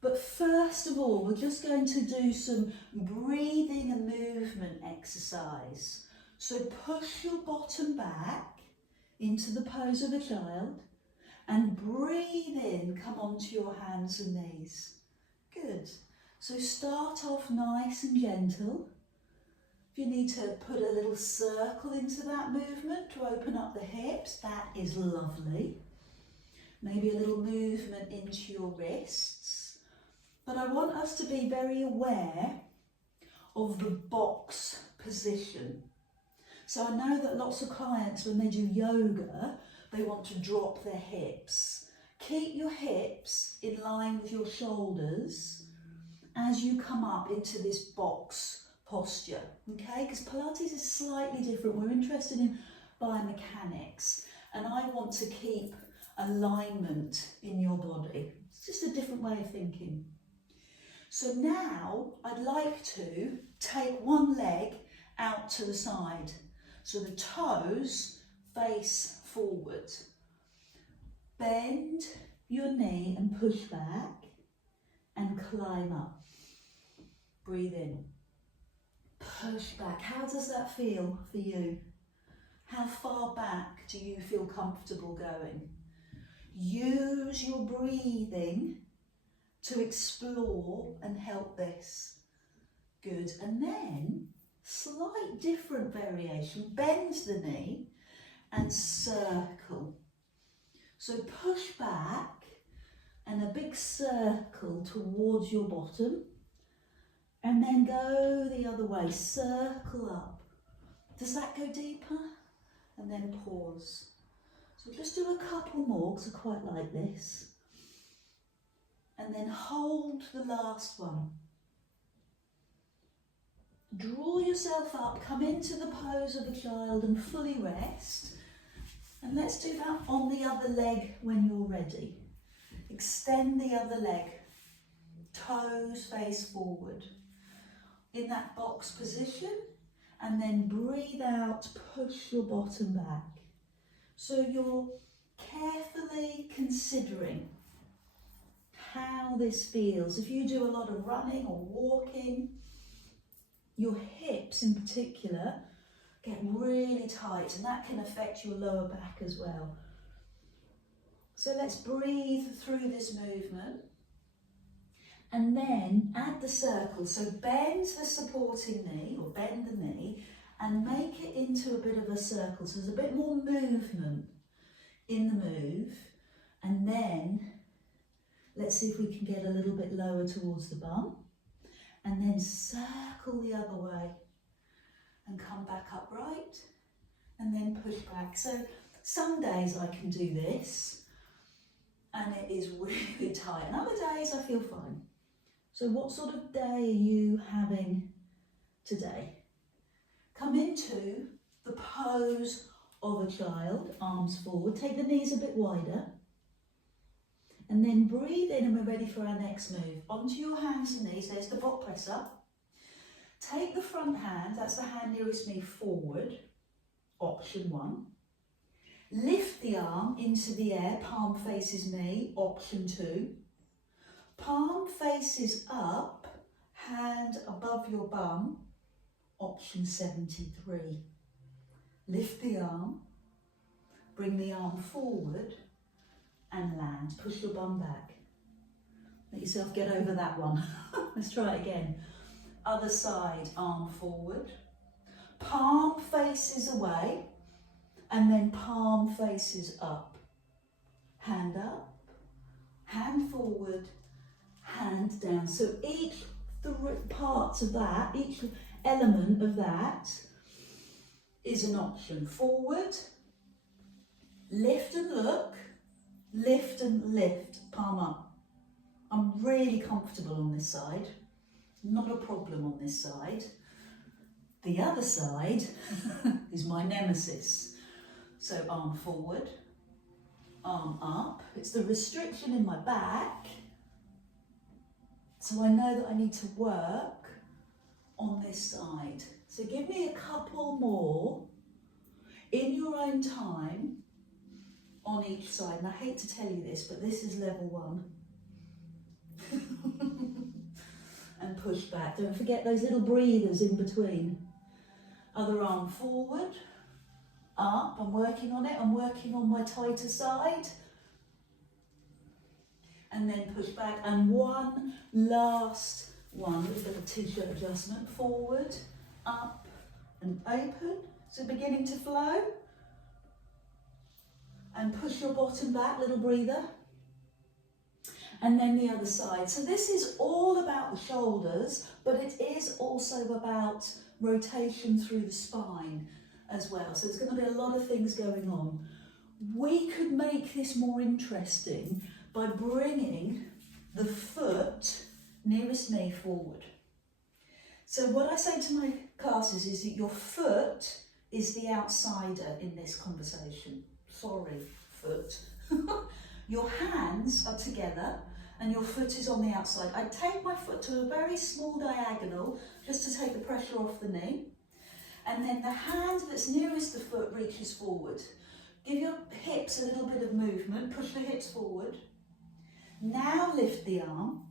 But first of all, we're just going to do some breathing and movement exercise. So push your bottom back into the pose of a child and breathe in, come onto your hands and knees. Good. So start off nice and gentle. If you need to put a little circle into that movement to open up the hips, that is lovely. Maybe a little movement into your wrists. But I want us to be very aware of the box position. So I know that lots of clients, when they do yoga, they want to drop their hips. Keep your hips in line with your shoulders as you come up into this box posture, okay? Because Pilates is slightly different. We're interested in biomechanics, and I want to keep alignment in your body. It's just a different way of thinking. So now I'd like to take one leg out to the side. So the toes face forward. Bend your knee and push back and climb up. Breathe in. Push back. How does that feel for you? How far back do you feel comfortable going? Use your breathing to explore and help this. Good. And then, slight different variation. Bend the knee and circle. So push back and a big circle towards your bottom. And then go the other way, circle up. Does that go deeper? And then pause. So just do a couple more, because I quite like this. And then hold the last one. Draw yourself up, come into the pose of a child and fully rest. And let's do that on the other leg when you're ready. Extend the other leg, toes face forward. In that box position, and then breathe out, push your bottom back. So you're carefully considering how this feels. If you do a lot of running or walking, your hips in particular get really tight, and that can affect your lower back as well. So let's breathe through this movement. And then add the circle. So bend the supporting knee, or bend the knee, and make it into a bit of a circle. So there's a bit more movement in the move. And then let's see if we can get a little bit lower towards the bum. And then circle the other way. And come back upright. And then push back. So some days I can do this, and it is really tight. And other days I feel fine. So what sort of day are you having today? Come into the pose of a child, arms forward. Take the knees a bit wider. And then breathe in, and we're ready for our next move. Onto your hands and knees, there's the bot presser. Take the front hand, that's the hand nearest me, forward, option 1. Lift the arm into the air, palm faces me, option 2. Palm faces up, hand above your bum, option 73. Lift the arm, bring the arm forward and land. Push your bum back. Let yourself get over that one. Let's try it again. Other side, arm forward. Palm faces away, and then palm faces up. Hand up, hand forward, hand down. So each parts of that, each element of that is an option. Forward, lift and look, lift and lift, palm up. I'm really comfortable on this side, not a problem on this side. The other side is my nemesis. So arm forward, arm up. It's the restriction in my back. So I know that I need to work on this side. So give me a couple more in your own time on each side. And I hate to tell you this, but this is level 1. and push back. Don't forget those little breathers in between. Other arm forward, up, I'm working on it, I'm working on my tighter side. And then push back, and one last one, a little bit of t-shirt adjustment, forward, up and open, so beginning to flow. And push your bottom back, little breather. And then the other side. So this is all about the shoulders, but it is also about rotation through the spine as well. So there's going to be a lot of things going on. We could make this more interesting by bringing the foot nearest knee forward. So what I say to my classes is that your foot is the outsider in this conversation. Sorry, foot. Your hands are together and your foot is on the outside. I take my foot to a very small diagonal just to take the pressure off the knee. And then the hand that's nearest the foot reaches forward. Give your hips a little bit of movement, push the hips forward. Now lift the arm,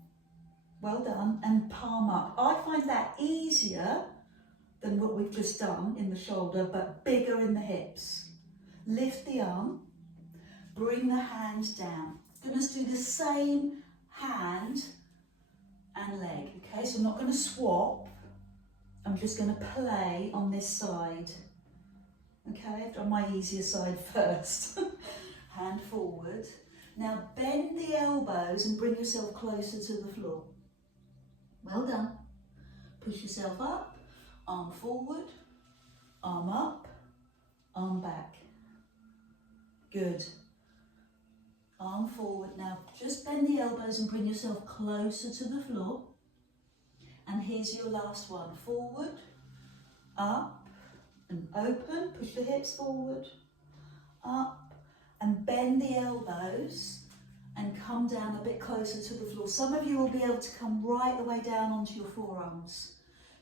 well done, and palm up. I find that easier than what we've just done in the shoulder, but bigger in the hips. Lift the arm, bring the hand down. Going to do the same hand and leg, okay? So I'm not going to swap, I'm just going to play on this side. Okay, I've done my easier side first. Hand forward. Now bend the elbows and bring yourself closer to the floor. Well done. Push yourself up, arm forward, arm up, arm back. Good. Arm forward. Now just bend the elbows and bring yourself closer to the floor. And here's your last one. Forward, up and open. Push the hips forward, up, and bend the elbows and come down a bit closer to the floor. Some of you will be able to come right the way down onto your forearms.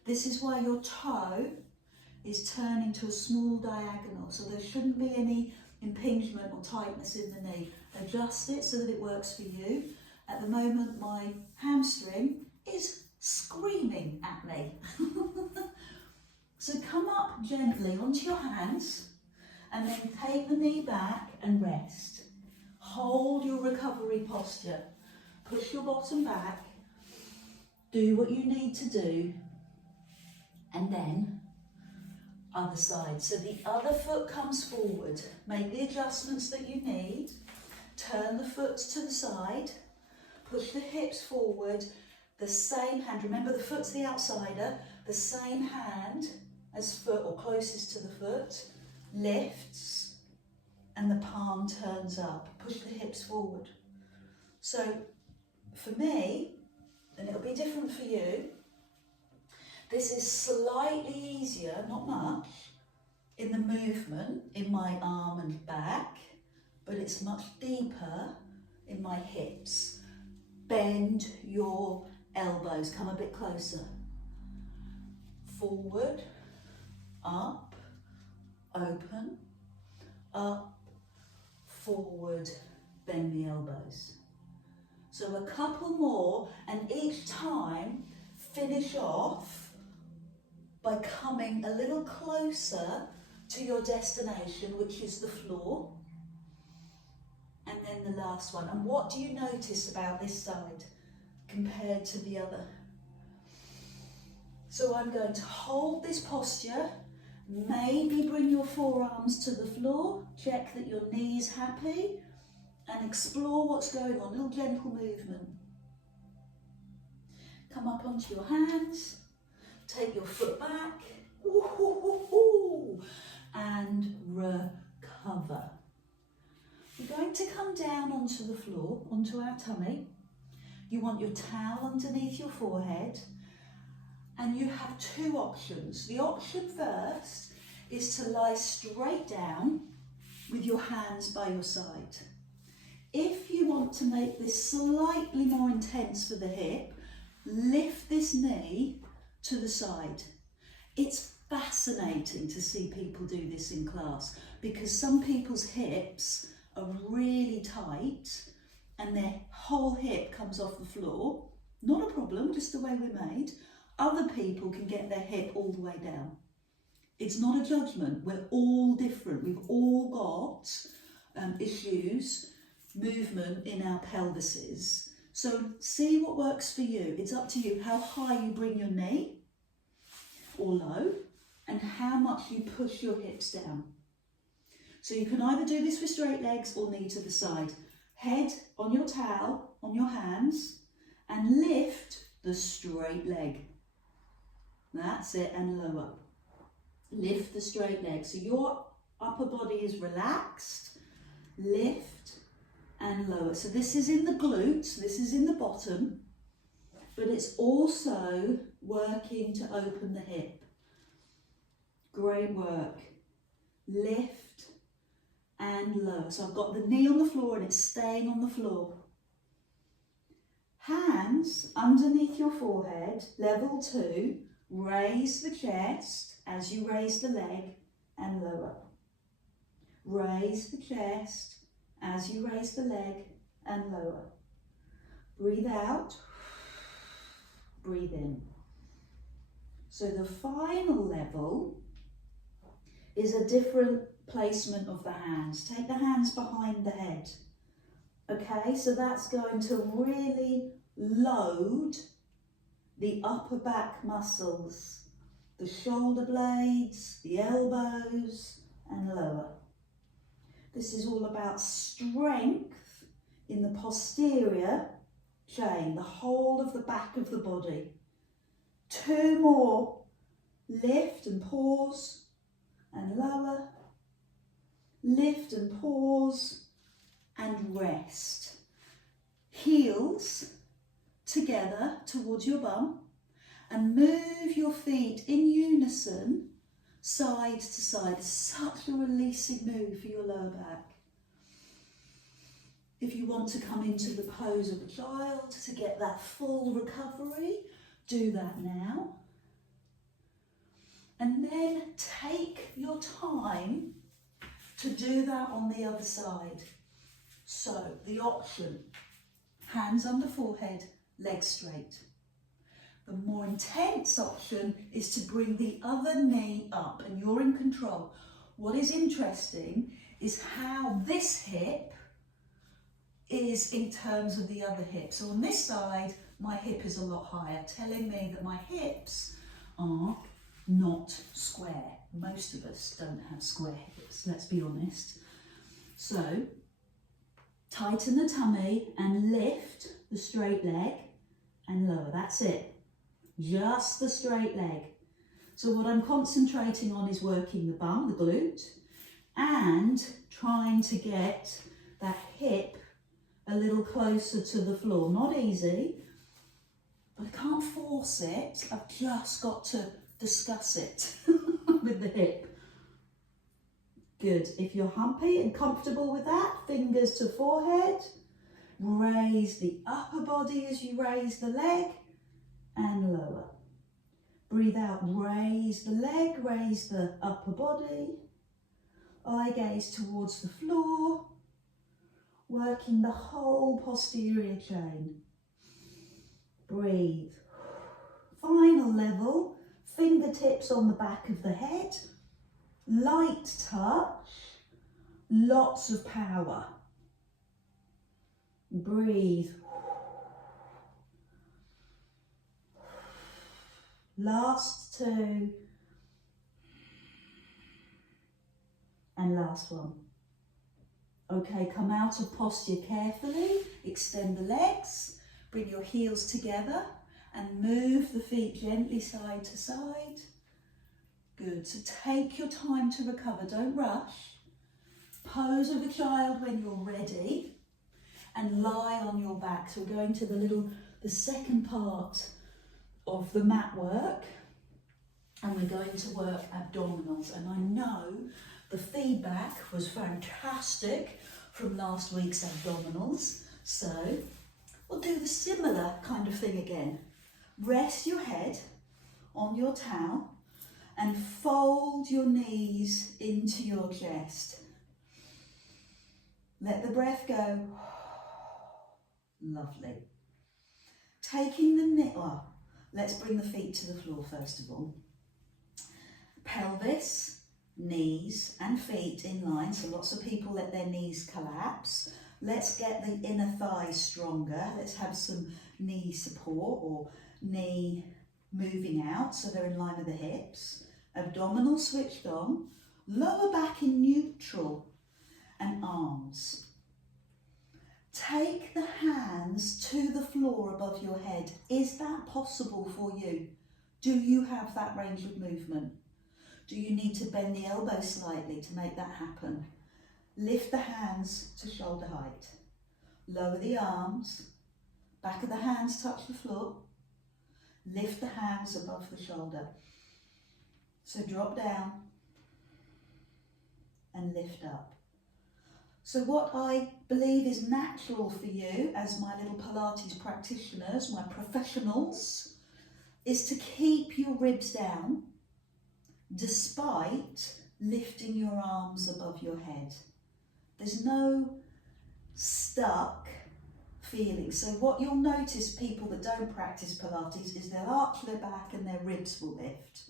This is why your toe is turning to a small diagonal, so there shouldn't be any impingement or tightness in the knee. Adjust it so that it works for you. At the moment, my hamstring is screaming at me. So come up gently onto your hands and then take the knee back and rest. Hold your recovery posture. Push your bottom back. Do what you need to do. And then other side. So the other foot comes forward. Make the adjustments that you need. Turn the foot to the side. Push the hips forward. The same hand. Remember, the foot's the outsider. The same hand as foot, or closest to the foot, lifts and the palm turns up. Push the hips forward. So for me, and it'll be different for you, this is slightly easier, not much, in the movement in my arm and back, but it's much deeper in my hips. Bend your elbows, come a bit closer. Forward, up, open, up, forward, bend the elbows. So a couple more, and each time finish off by coming a little closer to your destination, which is the floor. And then the last one. And what do you notice about this side compared to the other? So I'm going to hold this posture. Maybe bring your forearms to the floor, check that your knee is happy, and explore what's going on, a little gentle movement. Come up onto your hands, take your foot back, and recover. We're going to come down onto the floor, onto our tummy. You want your towel underneath your forehead. And you have two options. The option first is to lie straight down with your hands by your side. If you want to make this slightly more intense for the hip, lift this knee to the side. It's fascinating to see people do this in class because some people's hips are really tight and their whole hip comes off the floor. Not a problem, just the way we're made. Other people can get their hip all the way down. It's not a judgment. We're all different. We've all got issues, movement in our pelvises. So see what works for you. It's up to you how high you bring your knee or low and how much you push your hips down. So you can either do this with straight legs or knee to the side. Head on your towel, on your hands, and lift the straight leg. That's it, and lower. Lift the straight leg. So your upper body is relaxed. Lift and lower. So this is in the glutes, this is in the bottom, but it's also working to open the hip. Great work. Lift and lower. So I've got the knee on the floor and it's staying on the floor. Hands underneath your forehead, level 2. Raise the chest as you raise the leg and lower. Raise the chest as you raise the leg and lower. Breathe out, breathe in. So the final level is a different placement of the hands. Take the hands behind the head. Okay, so that's going to really load the upper back muscles, the shoulder blades, the elbows, and lower. This is all about strength in the posterior chain, the whole of the back of the body. 2 more. Lift and pause and lower. Lift and pause and rest. Heels together towards your bum and move your feet in unison side to side. Such a releasing move for your lower back. If you want to come into the pose of a child to get that full recovery, do that now. And then take your time to do that on the other side. So the option, hands under forehead, legs straight. The more intense option is to bring the other knee up and you're in control. What is interesting is how this hip is in terms of the other hip. So on this side, my hip is a lot higher, telling me that my hips are not square. Most of us don't have square hips, let's be honest. So tighten the tummy and lift the straight leg and lower. That's it. Just the straight leg. So what I'm concentrating on is working the bum, the glute, and trying to get that hip a little closer to the floor. Not easy, but I can't force it. I've just got to discuss it with the hip. Good. If you're humpy and comfortable with that, fingers to forehead. Raise the upper body as you raise the leg and lower. Breathe out, raise the leg, raise the upper body. Eye gaze towards the floor, working the whole posterior chain. Breathe. Final level, fingertips on the back of the head, light touch, lots of power. Breathe. Last 2. And last one. Okay, come out of posture carefully, extend the legs, bring your heels together and move the feet gently side to side. Good, so take your time to recover, don't rush. Pose of a child when you're ready and lie on your back. So we're going to the second part of the mat work and we're going to work abdominals. And I know the feedback was fantastic from last week's abdominals. So we'll do the similar kind of thing again. Rest your head on your towel and fold your knees into your chest. Let the breath go. Lovely. Taking the knee, let's bring the feet to the floor first of all. Pelvis, knees and feet in line. So lots of people let their knees collapse. Let's get the inner thighs stronger. Let's have some knee support or knee moving out so they're in line with the hips. Abdominal switched on. Lower back in neutral and arms. Take the hands to the floor above your head. Is that possible for you? Do you have that range of movement? Do you need to bend the elbow slightly to make that happen? Lift the hands to shoulder height. Lower the arms. Back of the hands touch the floor. Lift the hands above the shoulder. So drop down and lift up. So what I believe is natural for you as my little Pilates practitioners, my professionals, is to keep your ribs down despite lifting your arms above your head. There's no stuck feeling. So what you'll notice, people that don't practice Pilates, is they'll arch their back and their ribs will lift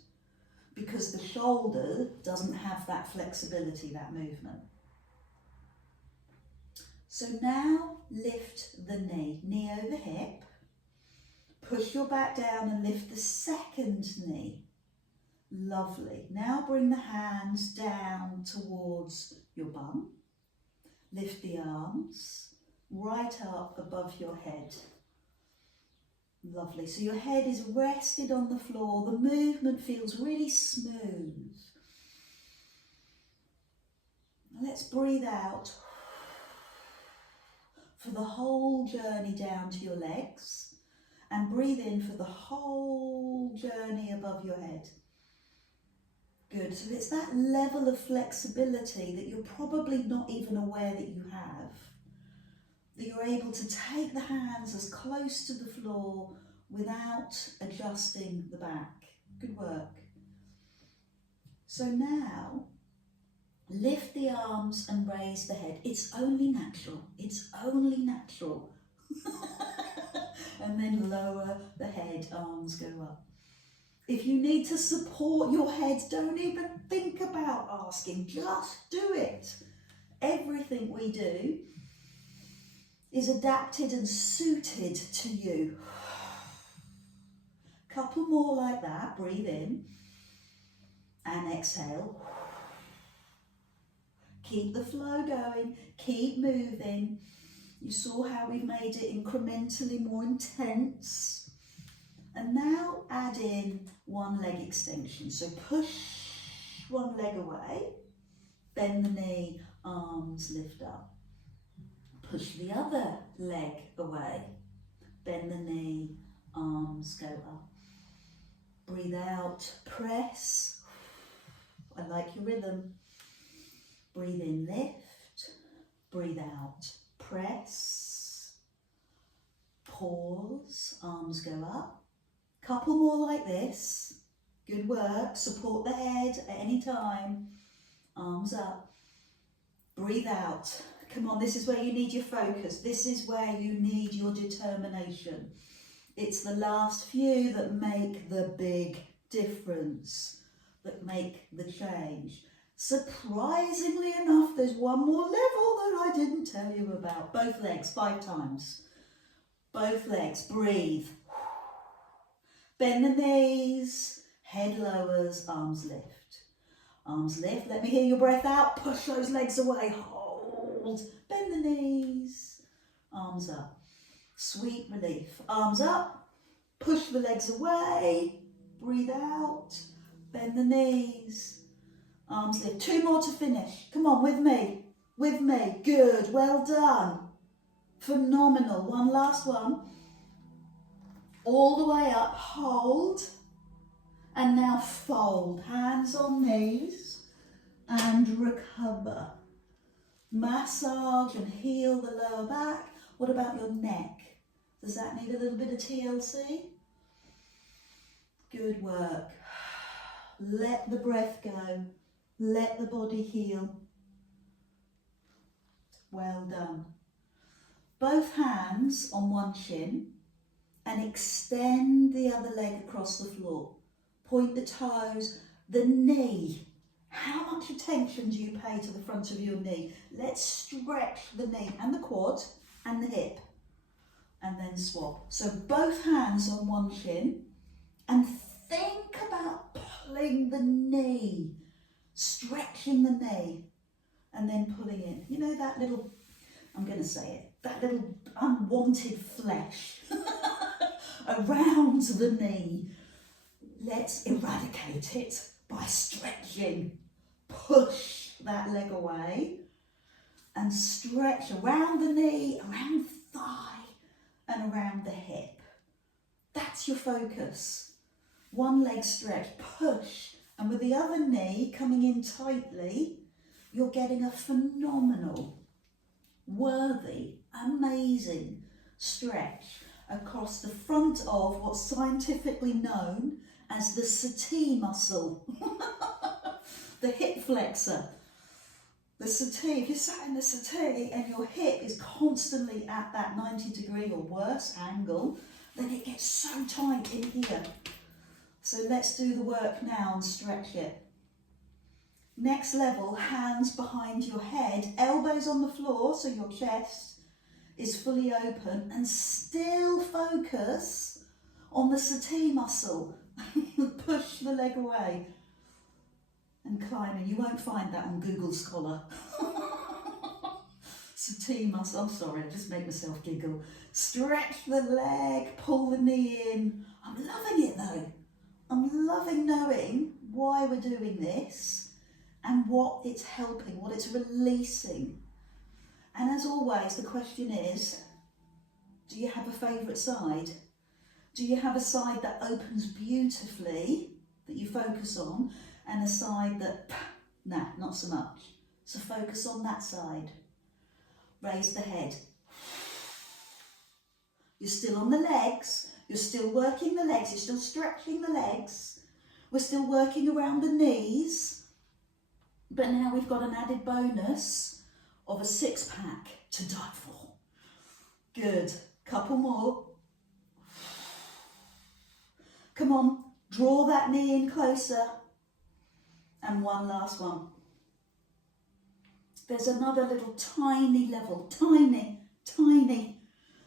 because the shoulder doesn't have that flexibility, that movement. So now lift the knee, knee over hip. Push your back down and lift the second knee. Lovely. Now bring the hands down towards your bum. Lift the arms right up above your head. Lovely. So your head is rested on the floor. The movement feels really smooth. Let's breathe out for the whole journey down to your legs and breathe in for the whole journey above your head. Good. So it's that level of flexibility that you're probably not even aware that you have. That you're able to take the hands as close to the floor without adjusting the back. Good work. So now, lift the arms and raise the head. It's only natural. It's only natural. And then lower the head, arms go up. If you need to support your head, don't even think about asking. Just do it. Everything we do is adapted and suited to you. Couple more like that. Breathe in and exhale. Keep the flow going. Keep moving. You saw how we've made it incrementally more intense. And now add in one leg extension. So push one leg away. Bend the knee, arms lift up. Push the other leg away. Bend the knee, arms go up. Breathe out, press. I like your rhythm. Breathe in, lift. Breathe out, press. Pause, arms go up. Couple more like this. Good work. Support the head at any time. Arms up. Breathe out. Come on, this is where you need your focus. This is where you need your determination. It's the last few that make the big difference, that make the change. Surprisingly enough, there's one more level that I didn't tell you about. Both legs, 5 times. Both legs, breathe. Bend the knees, head lowers, arms lift. Arms lift, let me hear your breath out. Push those legs away, hold. Bend the knees, arms up. Sweet relief. Arms up, push the legs away, breathe out, bend the knees, arms lift. 2 more to finish. Come on, with me. Good, well done. Phenomenal. One last one. All the way up, hold, and now fold. Hands on knees and recover. Massage and heal the lower back. What about your neck? Does that need a little bit of TLC? Good work. Let the breath go. Let the body heal. Well done. Both hands on one shin. and extend the other leg across the floor. Point the toes, the knee. How much attention do you pay to the front of your knee? Let's stretch the knee and the quad and the hip. And then swap. So both hands on one shin, and think about pulling the knee, stretching the knee, and then pulling in. You know that little, I'm going to say it, that little unwanted flesh around the knee. Let's eradicate it by stretching. Push that leg away and stretch around the knee, around the thigh, and around the hip. That's your focus. One leg stretch, push, and with the other knee coming in tightly, you're getting a phenomenal, worthy, amazing stretch across the front of what's scientifically known as the settee muscle, the hip flexor. The settee, if you're sat in the settee and your hip is constantly at that 90-degree or worse angle, then it gets so tight in here. So let's do the work now and stretch it. Next level, hands behind your head, elbows on the floor so your chest is fully open, and still focus on the settee muscle. Push the leg away. And climbing, you won't find that on Google Scholar. Settee muscle, I'm sorry, I just make myself giggle. Stretch the leg, pull the knee in. I'm loving it though. I'm loving knowing why we're doing this and what it's helping, what it's releasing. And as always, the question is, do you have a favourite side? Do you have a side that opens beautifully, that you focus on, and a side that, nah, not so much? So focus on that side. Raise the head. You're still on the legs. You're still working the legs. You're still stretching the legs. We're still working around the knees. But now we've got an added bonus of a six-pack to die for. Good. Couple more. Come on. Draw that knee in closer. And one last one. There's another little tiny level, tiny.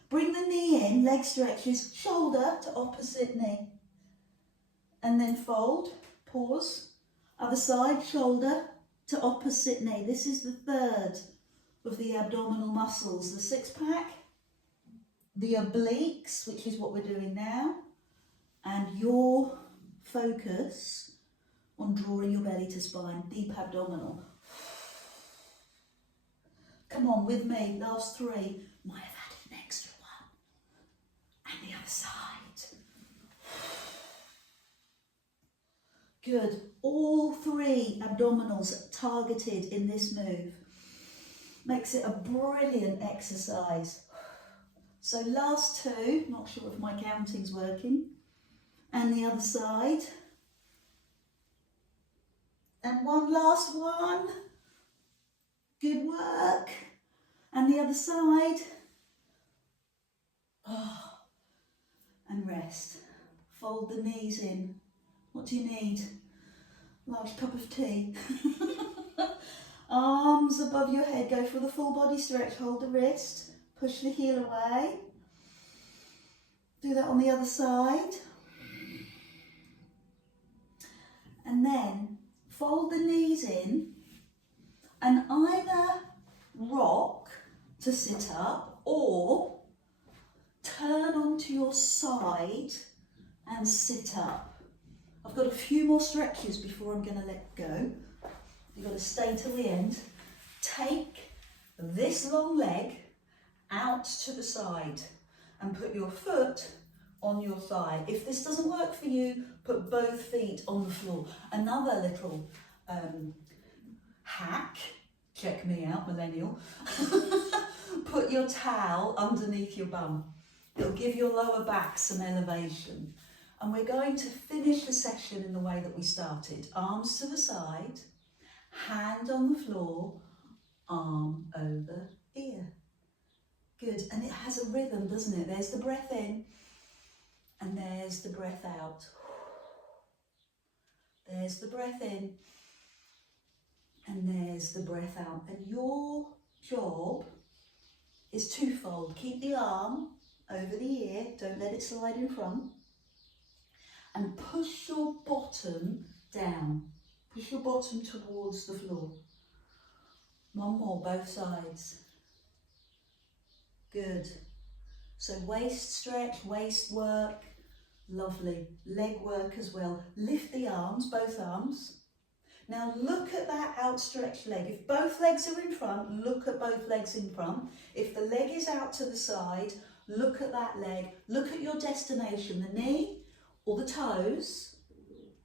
Bring the knee in, leg stretches, shoulder to opposite knee. And then fold, pause, other side, shoulder to opposite knee. This is the third of the abdominal muscles, the six-pack, the obliques, which is what we're doing now, and your focus on drawing your belly to spine, deep abdominal. Come on, with me, last three. Might have added an extra one. And the other side. Good. All three abdominals targeted in this move. Makes it a brilliant exercise. So last two, not sure if my counting's working. And the other side. And one last one. Good work. And the other side. Oh. And rest. Fold the knees in. What do you need? Large cup of tea. Arms above your head. Go for the full body stretch. Hold the wrist. Push the heel away. Do that on the other side. And then fold the knees in and either rock to sit up or turn onto your side and sit up. I've got a few more stretches before I'm going to let go. You've got to stay till the end. Take this long leg out to the side and put your foot on your thigh. If this doesn't work for you, put both feet on the floor. Another little hack, check me out, millennial. Put your towel underneath your bum. It'll give your lower back some elevation. And we're going to finish the session in the way that we started. Arms to the side, hand on the floor, arm over ear. Good, and it has a rhythm, doesn't it? There's the breath in. there's the breath out. There's the breath in. And there's the breath out. And your job is twofold. Keep the arm over the ear, don't let it slide in front. And push your bottom down. Push your bottom towards the floor. One more, both sides. Good. So waist stretch, waist work, lovely. Leg work as well. Lift the arms, both arms. Now look at that outstretched leg. If both legs are in front, look at both legs in front. If the leg is out to the side, look at that leg. Look at your destination, the knee or the toes,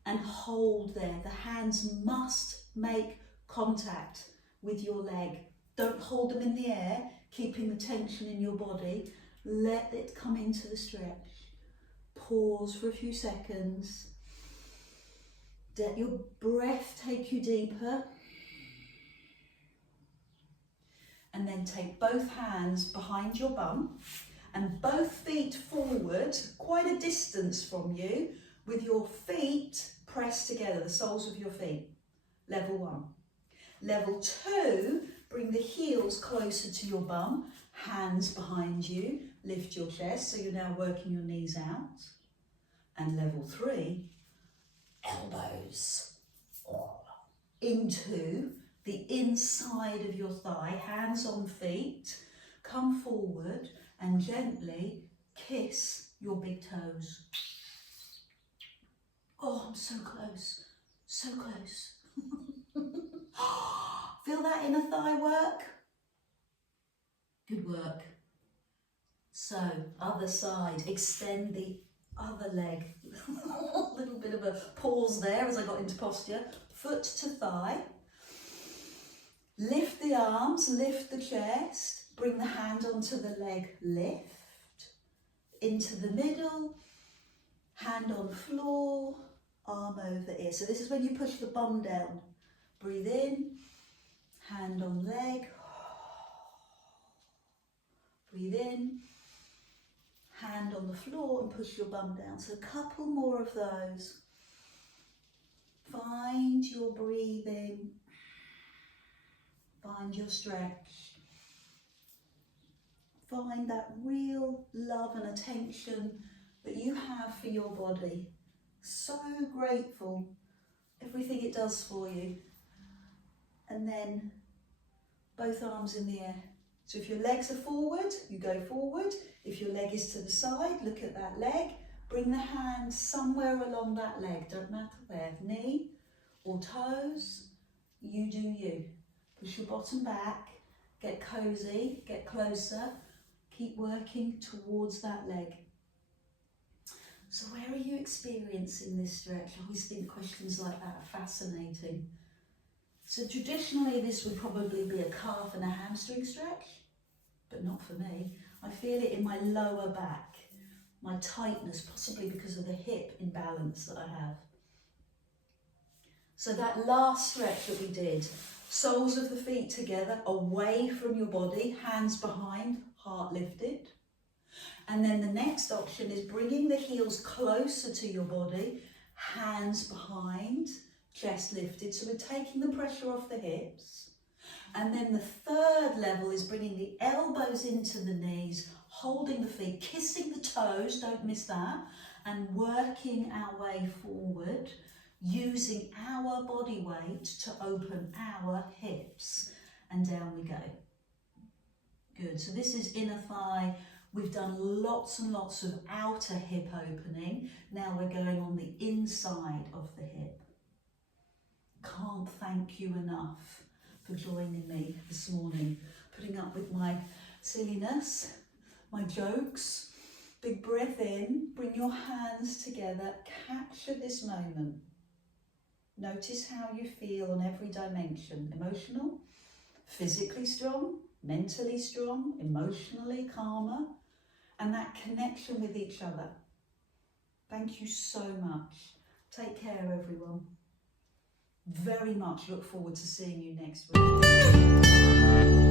and hold there. The hands must make contact with your leg. Don't hold them in the air, keeping the tension in your body. Let it come into the stretch. Pause for a few seconds. Let your breath take you deeper. And then take both hands behind your bum and both feet forward, quite a distance from you, with your feet pressed together, the soles of your feet. Level 1. Level 2, bring the heels closer to your bum, hands behind you, lift your chest, so you're now working your knees out. And level 3, elbows into the inside of your thigh, hands on feet, come forward and gently kiss your big toes. Oh, I'm so close, so close. Feel that inner thigh work? Good work. So, other side, extend the other leg. A little bit of a pause there as I got into posture. Foot to thigh. Lift the arms, lift the chest. Bring the hand onto the leg, lift. Into the middle. Hand on floor, arm over ear. So this is when you push the bum down. Breathe in, hand on leg. Breathe in. Hand on the floor and push your bum down. So a couple more of those. Find your breathing. Find your stretch. Find that real love and attention that you have for your body. So grateful, everything it does for you. And then both arms in the air. So if your legs are forward, you go forward. If your leg is to the side, look at that leg. Bring the hand somewhere along that leg, don't matter where, knee or toes, you do you. Push your bottom back, get cozy, get closer, keep working towards that leg. So where are you experiencing this stretch? I always think questions like that are fascinating. So traditionally this would probably be a calf and a hamstring stretch, but not for me. I feel it in my lower back, my tightness, possibly because of the hip imbalance that I have. So that last stretch that we did, soles of the feet together, away from your body, hands behind, heart lifted. And then the next option is bringing the heels closer to your body, hands behind, chest lifted. So we're taking the pressure off the hips. And then the third level is bringing the elbows into the knees, holding the feet, kissing the toes, don't miss that, and working our way forward, using our body weight to open our hips. And down we go. Good, so this is inner thigh. We've done lots and lots of outer hip opening. Now we're going on the inside of the hip. Can't thank you enough for joining me this morning, putting up with my silliness, my jokes. Big breath in, bring your hands together, capture this moment. Notice how you feel on every dimension. Emotional, physically strong, mentally strong, emotionally calmer, and that connection with each other. Thank you so much. Take care, everyone. Very much look forward to seeing you next week.